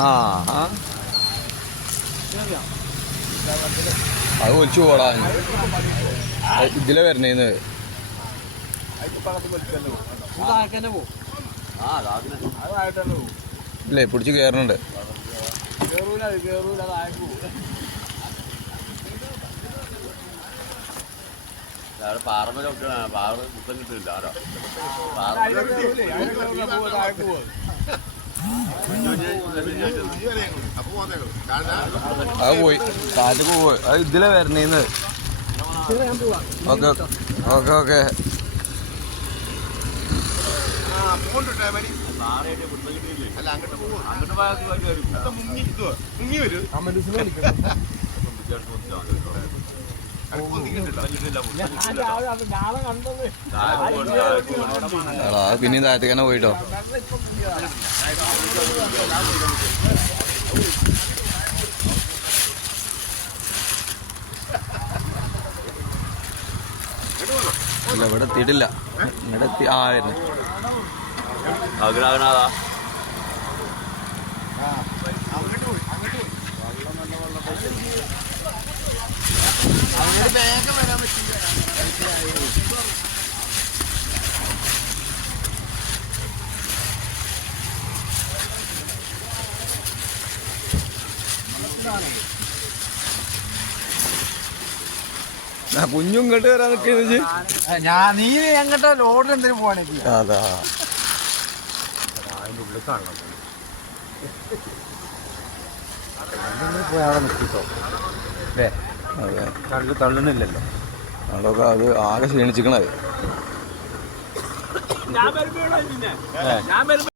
ആ അത് ഒലിച്ചു പോടാ ഇതിലെ വരണേന്ന് ഇല്ലേ പിടിച്ച് കയറുന്നുണ്ട്. അത് പോയി കാറ്റ് പോയി അത് ഇതിലെ വരണേന്ന്. ഓക്കെ ഓക്കെ ഓക്കെ പിന്നെയും താഴത്തേക്ക് പോയിട്ടോ. ഇല്ല ഇവിടെ എത്തിയിട്ടില്ല. ഇവിടെ എത്തി ആയിരുന്നു കുഞ്ഞും ഇങ്ങോട്ട് വരാൻ നിൽക്കുന്നത്. നീ എങ്ങോട്ടോ ലോഡിൽ എന്തിനു പോവാണെങ്കിൽ അതാ അതിൻ്റെ ഉള്ളിൽ കാണണം. പോയി അവിടെ നിൽക്കിട്ടോ അല്ലേ? അതെ കണ്ടു തള്ളുന്നില്ലല്ലോ. അതൊക്കെ അത് ആകെ ക്ഷീണിച്ചിക്കണത്.